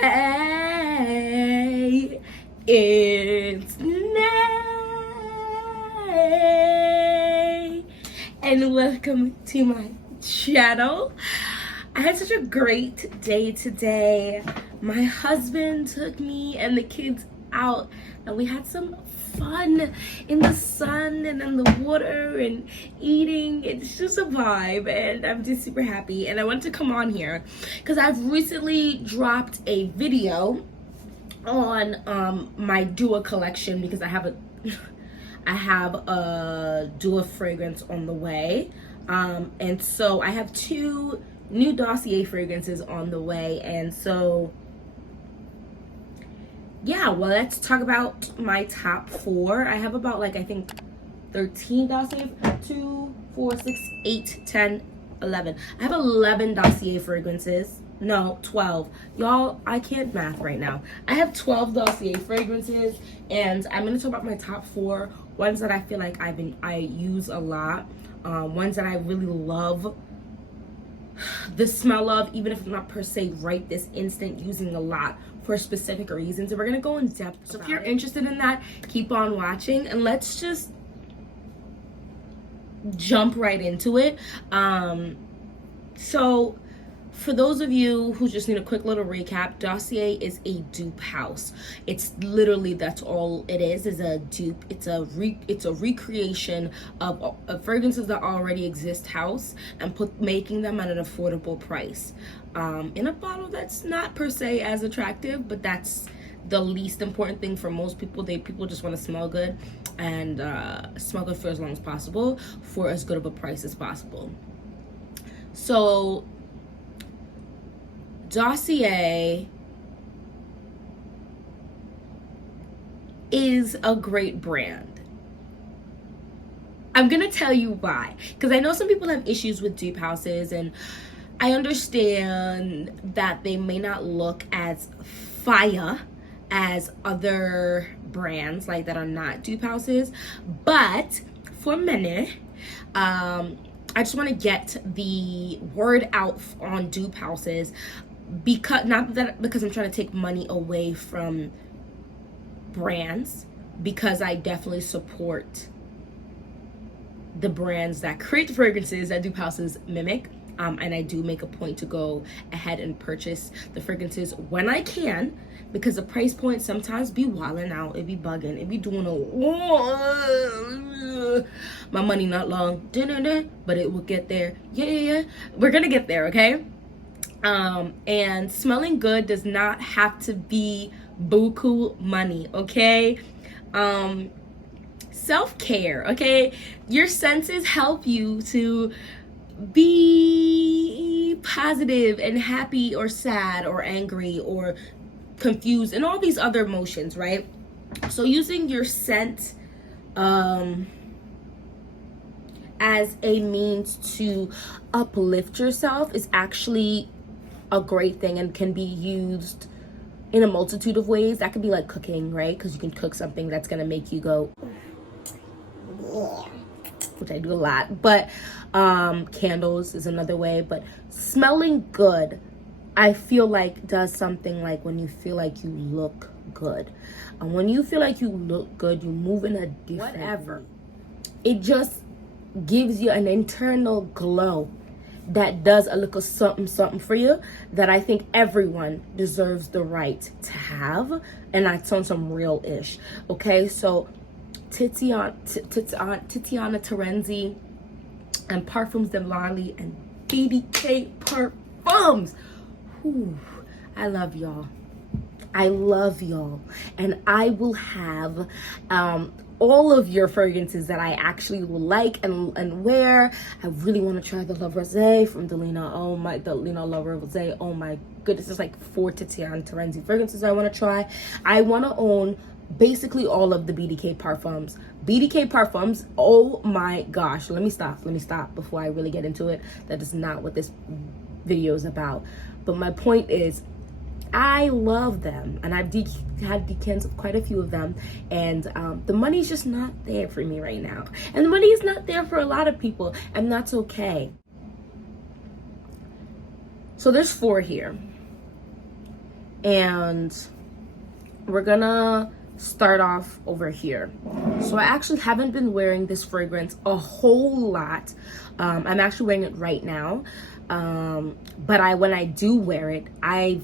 Hey, it's Nay, and welcome to my channel. I had such a great day today. My husband took me and the kids out, and we had some fun in the sun and in the water and eating. It's just a vibe, and I'm just super happy. And I wanted to come on here because I've recently dropped a video on my Dua collection, because I have a Dua fragrance on the way, and so I have two new Dossier fragrances on the way. And so yeah, well, let's talk about my top four. I have about, like, I think 13 Dossier, 2, 4, 6, 8, 10, 11. I have 11 Dossier fragrances. No, 12. Y'all, I can't math right now. I have 12 Dossier fragrances, and I'm going to talk about my top four. Ones that I feel like I use a lot. Ones that I really love the smell of, even if I'm not per se right this instant using a lot for specific reasons. And we're gonna go in depth. So if you're interested in that, keep on watching, and let's just jump right into it. So for those of you who just need a quick little recap, Dossier is a dupe house. It's literally, that's all it is a dupe. It's a recreation of fragrances that already exist house, and making them at an affordable price. In a bottle that's not per se as attractive, but that's the least important thing for most people. People just want to smell good, and smell good for as long as possible, for as good of a price as possible. So Dossier is a great brand. I'm gonna tell you why, because I know some people have issues with dupe houses, and I understand that they may not look as fire as other brands like that are not dupe houses, but for many, I just want to get the word out on dupe houses, because because I'm trying to take money away from brands, because I definitely support the brands that create the fragrances that dupe houses mimic. And I do make a point to go ahead and purchase the fragrances when I can, because the price point sometimes be wilding out. It be bugging. It be doing my money not long, but it will get there. Yeah. We're gonna get there, okay? And smelling good does not have to be buku money, okay? Self-care, okay? Your senses help you to be positive and happy, or sad, or angry, or confused, and all these other emotions, right? So using your scent as a means to uplift yourself is actually a great thing, and can be used in a multitude of ways. That could be like cooking, right? Because you can cook something that's gonna make you go, yeah, which I do a lot. But candles is another way. But smelling good, I feel like, does something like when you feel like you look good. And when you feel like you look good, you move in a different whatever. It just gives you an internal glow that does a little something for you, that I think everyone deserves the right to have. And that's on some real ish. Okay, so Titiana Terenzi and Parfums de Lali and BDK Parfums. Whew, I love y'all. And I will have all of your fragrances that I actually will like and wear. I really want to try the Love Rosé from Delina. The Lina Love Rosé. Oh my goodness, there's like 4 Titiana Terenzi fragrances I want to try. I want to own basically all of the BDK Parfums. BDK Parfums, oh my gosh. Let me stop before I really get into it. That is not what this video is about. But my point is, I love them, and I've had decants of quite a few of them, and the money's just not there for me right now, and the money is not there for a lot of people, and that's okay. So there's 4 here. And we're gonna start off over here. So I actually haven't been wearing this fragrance a whole lot. I'm actually wearing it right now. But when I do wear it, I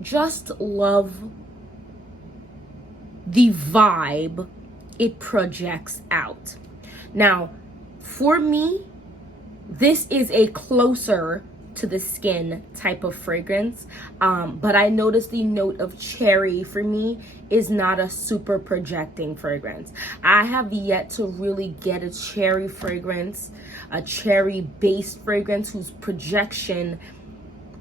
just love the vibe it projects out. Now, for me, this is a closer to the skin type of fragrance, but I noticed the note of cherry for me is not a super projecting fragrance. I have yet to really get a cherry fragrance, a cherry based fragrance whose projection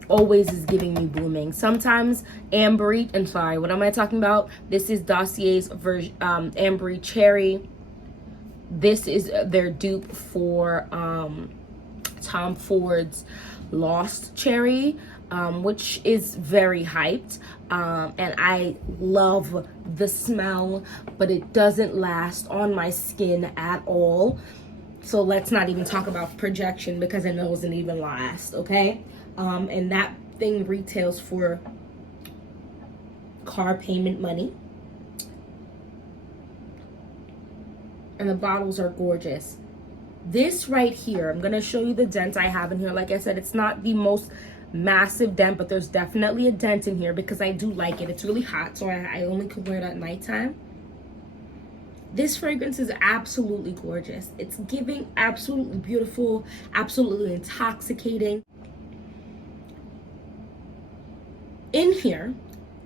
always is giving me blooming. Sometimes Ambry, and sorry, what am I talking about? This is Dossier's version, Ambry Cherry. This is their dupe for Tom Ford's Lost Cherry, which is very hyped, and I love the smell, but it doesn't last on my skin at all. So let's not even talk about projection because it doesn't even last, okay? And that thing retails for car payment money. And the bottles are gorgeous. This right here, I'm gonna show you the dent I have in here. Like I said, it's not the most massive dent, but there's definitely a dent in here because I do like it. It's really hot, so I only could wear it at nighttime. This fragrance is absolutely gorgeous. It's giving absolutely beautiful, absolutely intoxicating. In here,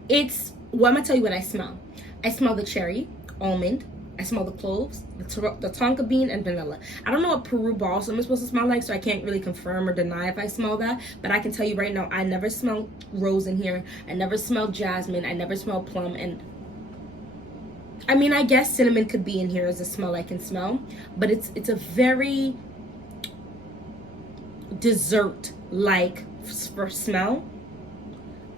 well, I'm gonna tell you what I smell. I smell the cherry, almond, I smell the cloves, the tonka bean, and vanilla. I don't know what Peru balsam is supposed to smell like, so I can't really confirm or deny if I smell that, but I can tell you right now, I never smell rose in here, I never smell jasmine, I never smell plum, and I mean, I guess cinnamon could be in here as a smell I can smell, but it's a very dessert-like smell.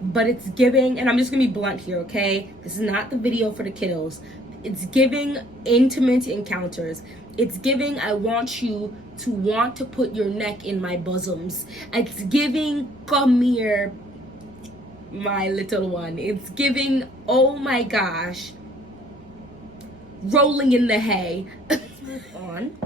But it's giving, and I'm just gonna be blunt here, okay? This is not the video for the kiddos. It's giving intimate encounters. It's giving, I want you to want to put your neck in my bosoms. It's giving, come here, my little one. It's giving, oh my gosh, rolling in the hay. Let's move on.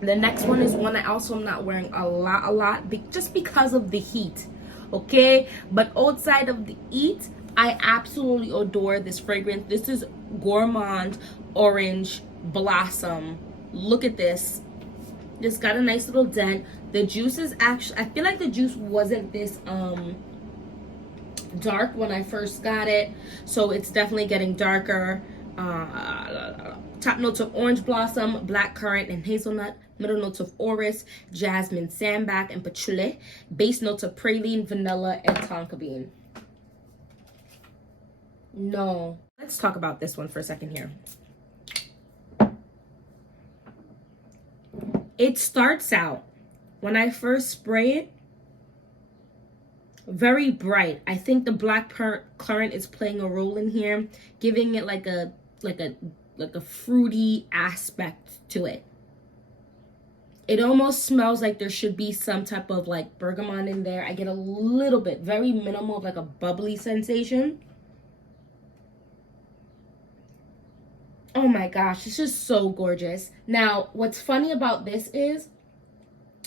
The next one is one I also am not wearing a lot, just because of the heat. Okay, but outside of the heat, I absolutely adore this fragrance. This is Gourmand Orange Blossom. Look at this. It's got a nice little dent. The juice is actually, I feel like the juice wasn't this dark when I first got it, so it's definitely getting darker. Top notes of orange blossom, black currant, and hazelnut. Middle notes of orris, jasmine, sambac, and patchouli. Base notes of praline, vanilla, and tonka bean. No. Let's talk about this one for a second here. It starts out, when I first spray it, very bright. I think the black currant is playing a role in here, giving it like a fruity aspect to it. It almost smells like there should be some type of like bergamot in there. I get a little bit, very minimal, of like a bubbly sensation. Oh my gosh, it's just so gorgeous. Now, what's funny about this is,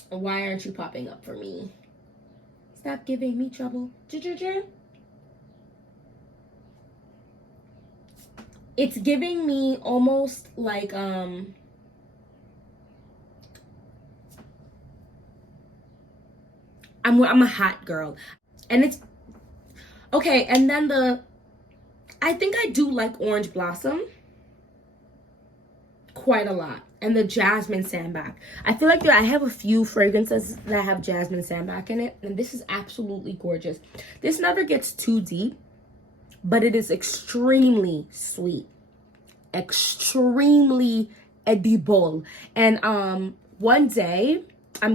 why aren't you popping up for me? Stop giving me trouble. It's giving me almost like I'm a hot girl, and it's okay. And then I think I do like orange blossom quite a lot, and the jasmine sambac. I feel like I have a few fragrances that have jasmine sambac in it, and this is absolutely gorgeous. This never gets too deep, but it is extremely sweet, extremely edible. And one day I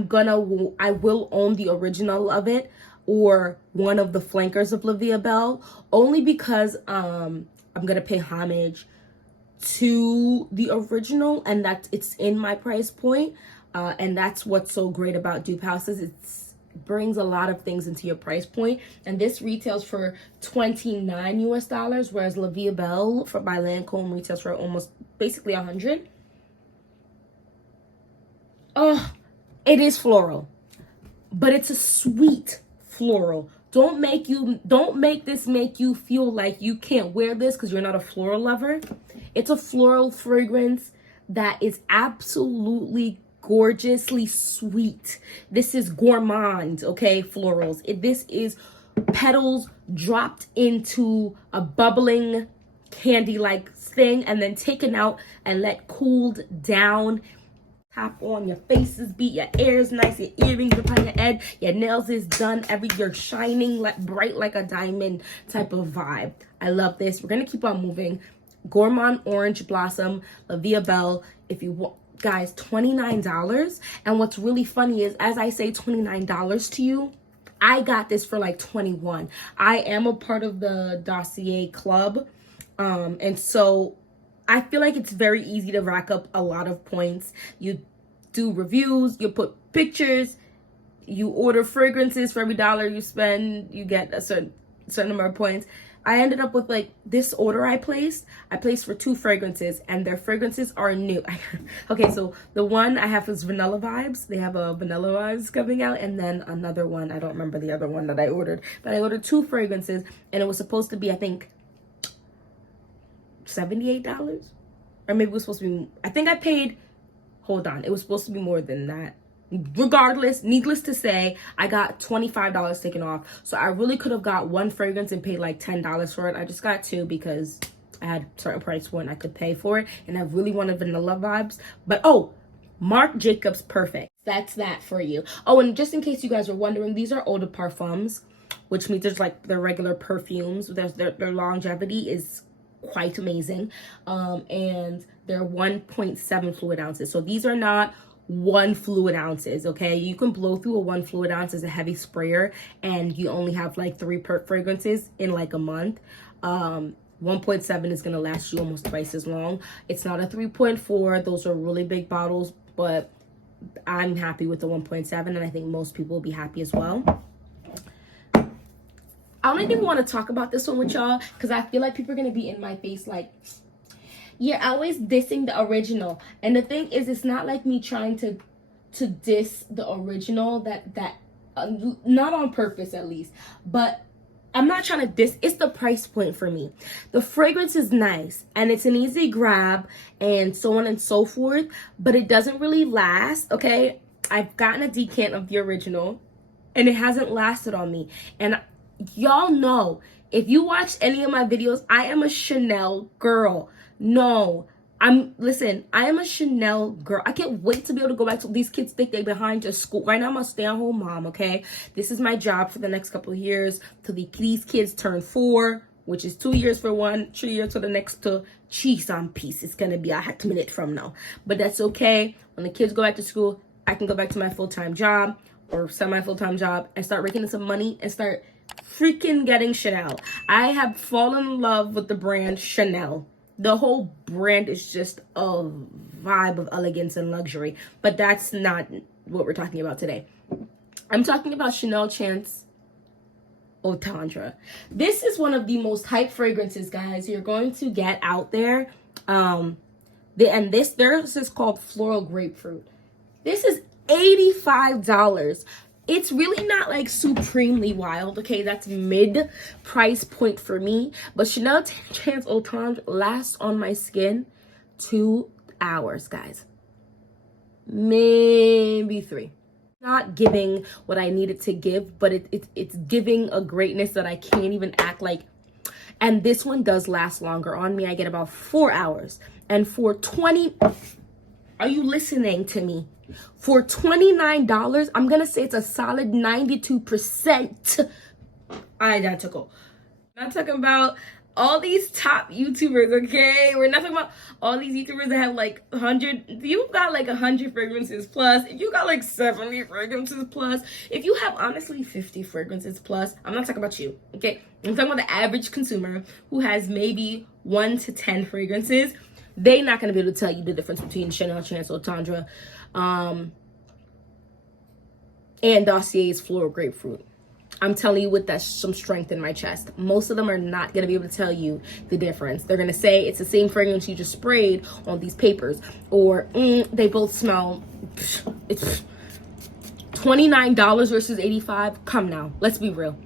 will own the original of it, or one of the flankers of La Vie Belle, only because I'm gonna pay homage to the original, and that it's in my price point, and that's what's so great about dupe houses. brings a lot of things into your price point. And this retails for $29 US, whereas La Vie Belle by Lancome retails for almost basically 100. Oh, it is floral, but it's a sweet floral. Don't make this make you feel like you can't wear this because you're not a floral lover. It's a floral fragrance that is absolutely gorgeously sweet. This is Gourmand, okay, florals. This is petals dropped into a bubbling candy-like thing and then taken out and let cooled down. Tap on, your face is beat, your hair is nice, your earrings up on your head, your nails is done, you're shining like bright like a diamond type of vibe. I love this. We're gonna keep on moving. Gourmand Orange Blossom, La Vie Belle. If you want, guys, $29. And what's really funny is, as I say $29 to you, I got this for like 21. I am a part of the Dossier club, and so I feel like it's very easy to rack up a lot of points. You do reviews, you put pictures, you order fragrances. For every dollar you spend, you get a certain number of points. I ended up with, like, this order I placed for 2 fragrances, and their fragrances are new. Okay, so the one I have is Vanilla Vibes. They have a Vanilla Vibes coming out, and then another one, I don't remember the other one that I ordered, but I ordered 2 fragrances, and it was supposed to be, I think, $78, or maybe it was supposed to be, I think I paid, hold on, it was supposed to be more than that. Regardless, needless to say, I got $25 taken off. So I really could have got 1 fragrance and paid like $10 for it. I just got 2 because I had a certain price point I could pay for it, and I really wanted Vanilla Vibes. But oh, Marc Jacobs Perfect. That's that for you. Oh, and just in case you guys are wondering, these are eau de parfums, which means there's like their regular perfumes. Their longevity is quite amazing, and they're 1.7 fluid ounces. So these are not 1 fluid ounces, okay? You can blow through a 1 fluid ounce as a heavy sprayer, and you only have like 3 fragrances in like a month. 1.7 is gonna last you almost twice as long. It's not a 3.4. Those are really big bottles, but I'm happy with the 1.7, and I think most people will be happy as well. I don't even want to talk about this one with y'all because I feel like people are going to be in my face like, you're always dissing the original. And the thing is, it's not like me trying to diss the original, not on purpose at least, but I'm not trying to diss. It's the price point for me. The fragrance is nice and it's an easy grab and so on and so forth, but it doesn't really last, okay? I've gotten a decant of the original and it hasn't lasted on me. And y'all know, if you watch any of my videos, I am a Chanel girl. No, I am a Chanel girl. I can't wait to be able to go back to these kids think they behind to school. Right now, I'm a stay-at-home mom, okay? This is my job for the next couple of years till these kids turn 4, which is 2 years for one, 3 years for the next to cheese on piece. It's gonna be a hot minute from now. But that's okay. When the kids go back to school, I can go back to my full-time job or semi-full-time job and start raking in some money and start freaking getting Chanel. I have fallen in love with the brand Chanel. The whole brand is just a vibe of elegance and luxury, but that's not what we're talking about today. I'm talking about Chanel Chance Eau Tendre. This is one of the most hyped fragrances, guys, you're going to get out there. Theirs is called Floral Grapefruit. This is $85. It's really not like supremely wild, okay? That's mid price point for me. But Chanel Chance Eau Tendre lasts on my skin 2 hours, guys. Maybe 3. Not giving what I needed to give, but it's giving a greatness that I can't even act like. And this one does last longer on me. I get about 4 hours. And for 20... Are you listening to me? For $29, I'm going to say it's a solid 92% identical. I'm not talking about all these top YouTubers, okay? We're not talking about all these YouTubers that have like 100. If you've got like 100 fragrances plus, if you got like 70 fragrances plus, if you have honestly 50 fragrances plus, I'm not talking about you, okay? I'm talking about the average consumer who has maybe 1 to 10 fragrances. They're not going to be able to tell you the difference between Chanel Chance Eau Tendre and Dossier's Floral Grapefruit. I'm telling you with that some strength in my chest. Most of them are not going to be able to tell you the difference. They're going to say it's the same fragrance you just sprayed on these papers. Or they both smell, it's $29 versus $85. Come now, let's be real.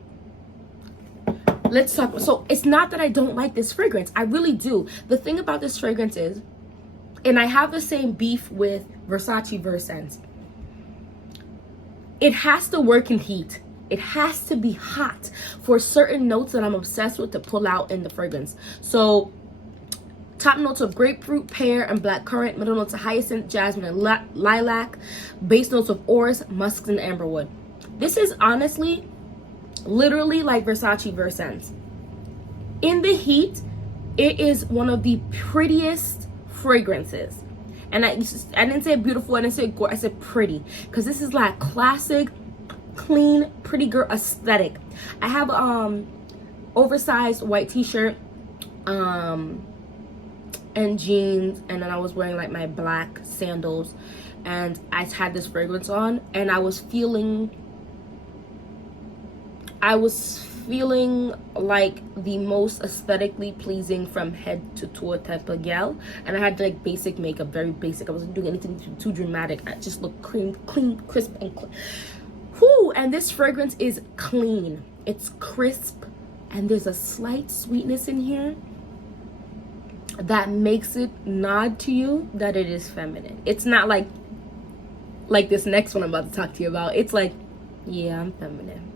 Let's talk. So it's not that I don't like this fragrance. I really do. The thing about this fragrance is, and I have the same beef with Versace Versens, it has to work in heat. It has to be hot for certain notes that I'm obsessed with to pull out in the fragrance. So top notes of grapefruit, pear, and blackcurrant. Middle notes of hyacinth, jasmine, and lilac. Base notes of orris, musk, and amberwood. This is honestly, literally like Versace Versens. In the heat, it is one of the prettiest fragrances. And I didn't say beautiful, I didn't say gorgeous, I said pretty. Because this is like classic, clean, pretty girl aesthetic. I have oversized white t-shirt and jeans, and then I was wearing like my black sandals, and I had this fragrance on, and I was feeling like the most aesthetically pleasing from head to toe type of gal. And I had like basic makeup, very basic. I wasn't doing anything too dramatic. I just looked clean, crisp, and clean. Whew, and this fragrance is clean. It's crisp, and there's a slight sweetness in here that makes it nod to you that it is feminine. It's not like this next one I'm about to talk to you about. It's like, yeah, I'm feminine.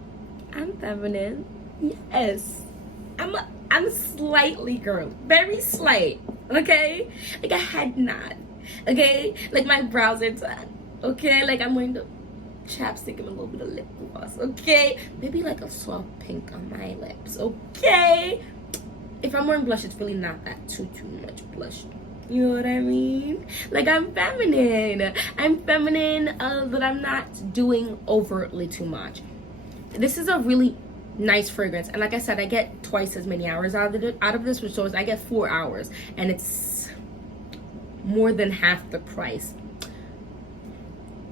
I'm feminine. Yes. I'm slightly girl. Very slight. Okay? Like a head nod. Okay? Like my brows are done. Okay? Like I'm wearing the chapstick and a little bit of lip gloss, okay? Maybe like a soft pink on my lips, okay? If I'm wearing blush, it's really not that too much blush. You know what I mean? Like I'm feminine. But I'm not doing overtly too much. This is a really nice fragrance, and like I said, I get twice as many hours out of this, which shows I get 4 hours, and it's more than half the price.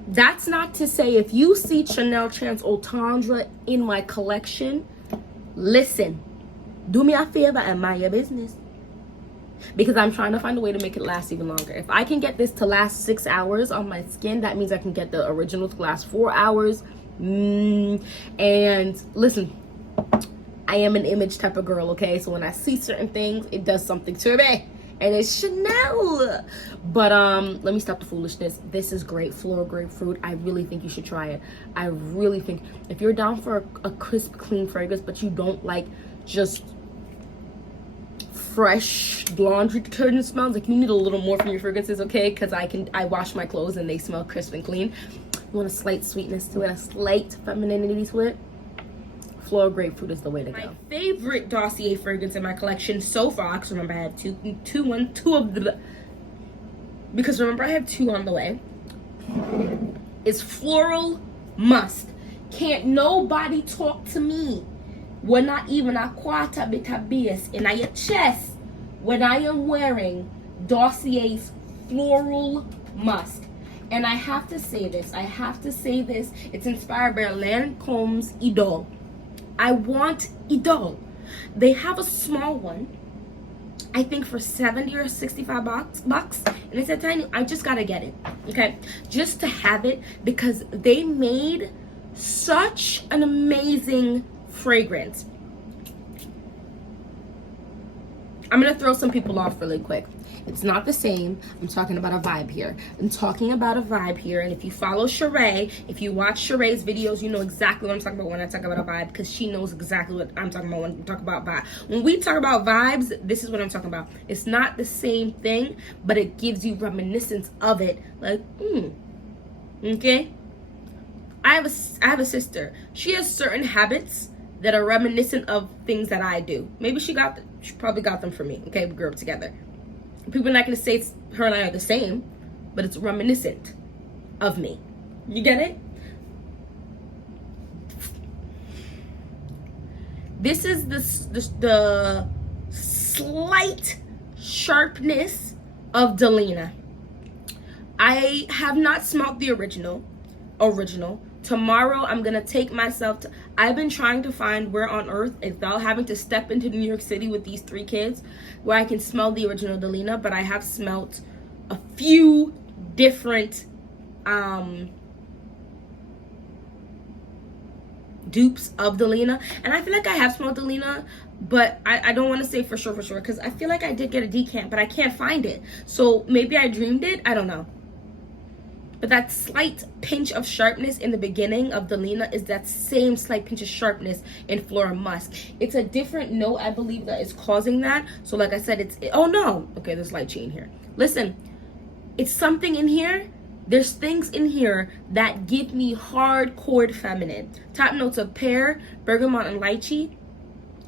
That's not to say if you see Chanel Chance Otandre in my collection, listen, do me a favor and mind your business. Because I'm trying to find a way to make it last even longer. If I can get this to last 6 hours on my skin, that means I can get the original to last 4 hours. And listen, I am an image type of girl, okay? So when I see certain things, it does something to me. And it's Chanel. But let me stop the foolishness. This is great. Floral grapefruit. I really think you should try it. I really think if you're down for a crisp, clean fragrance, but you don't like just fresh laundry detergent smells, like you need a little more from your fragrances, okay? Because I wash my clothes and they smell crisp and clean. You want a slight sweetness to it, a slight femininity to it. Floral grapefruit is the way to go. My favorite Dossier fragrance in my collection so far, because remember I have two of the, because remember I have 2 on the way, is Floral Musk. Can't nobody talk to me when not even a quarter bit of bass in your chest when I am wearing Dossier's Floral Musk. And I have to say this, it's inspired by Lancome's Idole. I want Idole. They have a small one, I think for 70 or 65 bucks, and it's a tiny. I just gotta get it, okay, just to have it, because they made such an amazing fragrance. I'm gonna throw some people off really quick. It's not the same. I'm talking about a vibe here. And if you follow Sheree, if you watch Sheree's videos, you know exactly what I'm talking about when I talk about a vibe, because she knows exactly what I'm talking about when we talk about vibe. When we talk about vibes, this is what I'm talking about. It's not the same thing, but it gives you reminiscence of it. Like, okay? I have a sister. She has certain habits that are reminiscent of things that I do. Maybe she probably got them from me. Okay, we grew up together. People are not going to say her and I are the same, but it's reminiscent of me. You get it? This is the slight sharpness of Delina. I have not smelled the original, Tomorrow, I'm going to take myself to... I've been trying to find where on earth, without having to step into New York City with these 3 kids, where I can smell the original Delina, but I have smelt a few different dupes of Delina, and I feel like I have smelled Delina, but I don't want to say for sure, because I feel like I did get a decant, but I can't find it. So maybe I dreamed it, I don't know. But that slight pinch of sharpness in the beginning of Delina is that same slight pinch of sharpness in Flora Musk. It's a different note, I believe, that is causing that. So like I said, oh no, okay, there's light chain here. Listen, it's something in here. There's things in here that give me hardcore feminine. Top notes of pear, bergamot, and lychee.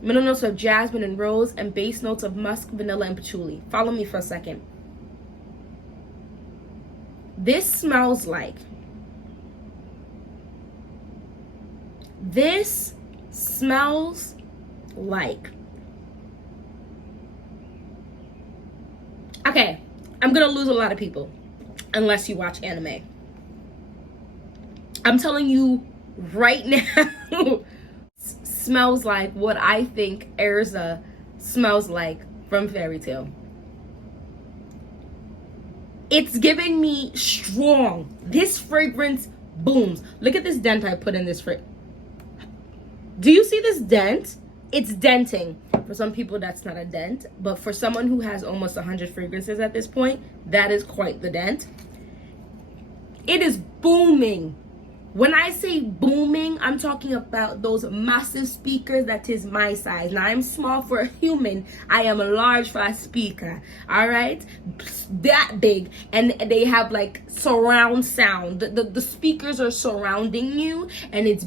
Middle notes of jasmine and rose, and base notes of musk, vanilla, and patchouli. Follow me for a second. This smells like okay, I'm gonna lose a lot of people unless you watch anime. I'm telling you right now, smells like what I think Erza smells like from Fairy Tale. It's giving me strong. This fragrance booms. Look at this dent I put in this fragrance. Do you see this dent? It's denting. For some people, that's not a dent. But for someone who has almost 100 fragrances at this point, that is quite the dent. It is booming. When I say booming, I'm talking about those massive speakers that is my size. Now, I'm small for a human. I am large for a speaker. All right? That big. And they have like surround sound. The speakers are surrounding you. And it's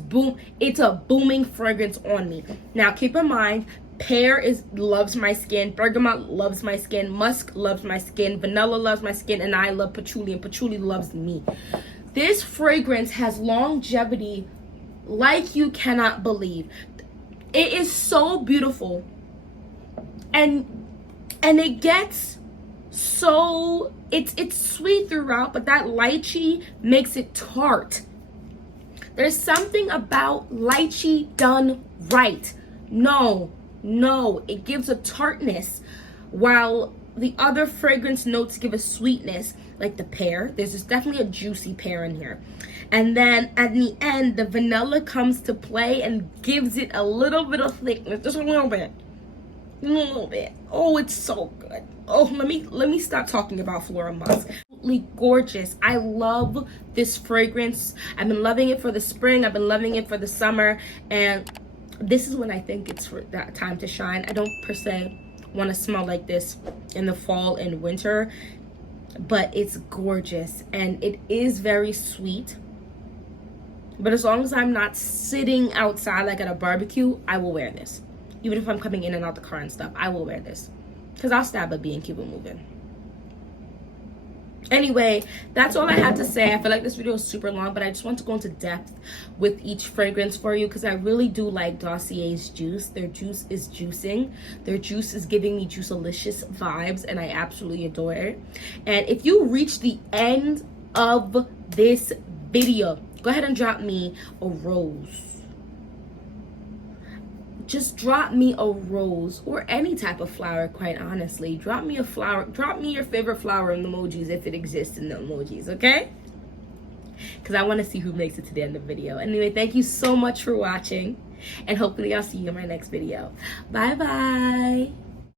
a booming fragrance on me. Now, keep in mind, pear loves my skin. Bergamot loves my skin. Musk loves my skin. Vanilla loves my skin. And I love patchouli. And patchouli loves me. This fragrance has longevity like you cannot believe. It is so beautiful. And it gets so, it's sweet throughout, but that lychee makes it tart. There's something about lychee done right. No, it gives a tartness, while the other fragrance notes give a sweetness. Like the pear, there's definitely a juicy pear in here, and then at the end the vanilla comes to play and gives it a little bit of thickness, just a little bit. Oh, it's so good. Oh, let me stop talking about Flora Musk. Absolutely gorgeous. I love this fragrance. I've been loving it for the spring, I've been loving it for the summer, and this is when I think it's for that time to shine. I don't per se want to smell like this in the fall and winter, but it's gorgeous and it is very sweet. But as long as I'm not sitting outside like at a barbecue, I will wear this. Even if I'm coming in and out the car and stuff, I will wear this, because I'll stab a bee and keep it moving. Anyway, that's all I had to say. I feel like this video is super long, but I just want to go into depth with each fragrance for you, because I really do like Dossier's juice. Their juice is juicing. Their juice is giving me juicelicious vibes, and I absolutely adore it. And if you reach the end of this video, go ahead and drop me a rose. Just drop me a rose, or any type of flower, quite honestly. Drop me a flower. Drop me your favorite flower in the emojis if it exists in the emojis, okay? Because I want to see who makes it to the end of the video. Anyway, thank you so much for watching, and hopefully I'll see you in my next video. Bye bye.